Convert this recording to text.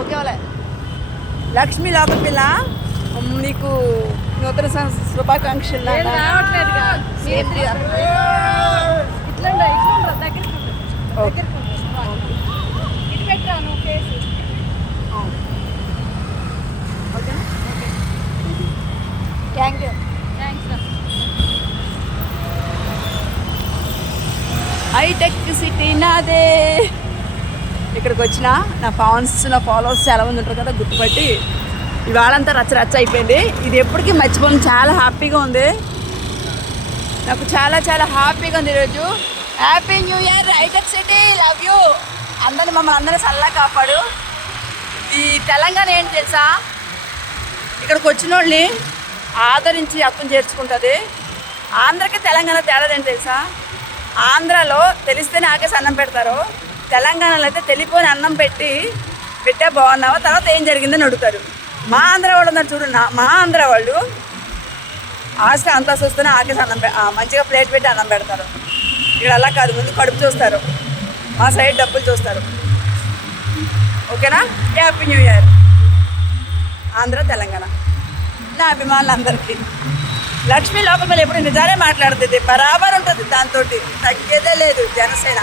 Okay వాళ్ళే లక్ష్మీ లోకపిల్ల నీకు నూతన శుభాకాంక్షలు. Thank you. హైటెక్ సిటీ నాదే. ఇక్కడికి వచ్చిన నా ఫాలోవర్స్ చాలా మంది ఉంటారు కదా, గుర్తుపట్టి ఇవాళంతా రచ్చ అయిపోయింది. ఇది ఎప్పటికీ మర్చిపోను. చాలా హ్యాపీగా ఉంది నాకు, చాలా చాలా హ్యాపీగా ఉంది ఈరోజు. Happy new year Hitech City, love you. మమ్మల్ని అందరినీ చల్లగా కాపాడు. ఈ తెలంగాణ ఏంటి తెలుసా, ఇక్కడికి వచ్చిన వాళ్ళని ఆదరించి అర్థం చేర్చుకుంటుంది. ఆంధ్రకి తెలంగాణ తేడా ఏంటి తెలుసా, ఆంధ్రాలో తెలిస్తేనే ఆకేసి అన్నం పెడతారు, తెలంగాణలో అయితే తెలిపోని అన్నం పెట్టే బాగున్నావా, తర్వాత ఏం జరిగిందని అడుగుతారు. మా ఆంధ్ర వాళ్ళు ఉన్నారు చూడు, మా ఆంధ్ర వాళ్ళు ఆస్తి అంతా చూస్తేనే ఆకేసి అన్నం మంచిగా ప్లేట్ పెట్టి అన్నం పెడతారు. ఇక్కడ అలా కాదు, ముందు కడుపు చూస్తారు, మా సైడ్ డబ్బులు చూస్తారు. ఓకేనా? Happy new year Andhra Telangana. నా అభిమానులందరికీ. లక్ష్మీ లోకపిల్ల ఎప్పుడు నిజాలే మాట్లాడుతుంది, బరాబర్ ఉంటుంది, దాంతో తగ్గేదే లేదు. జనసేన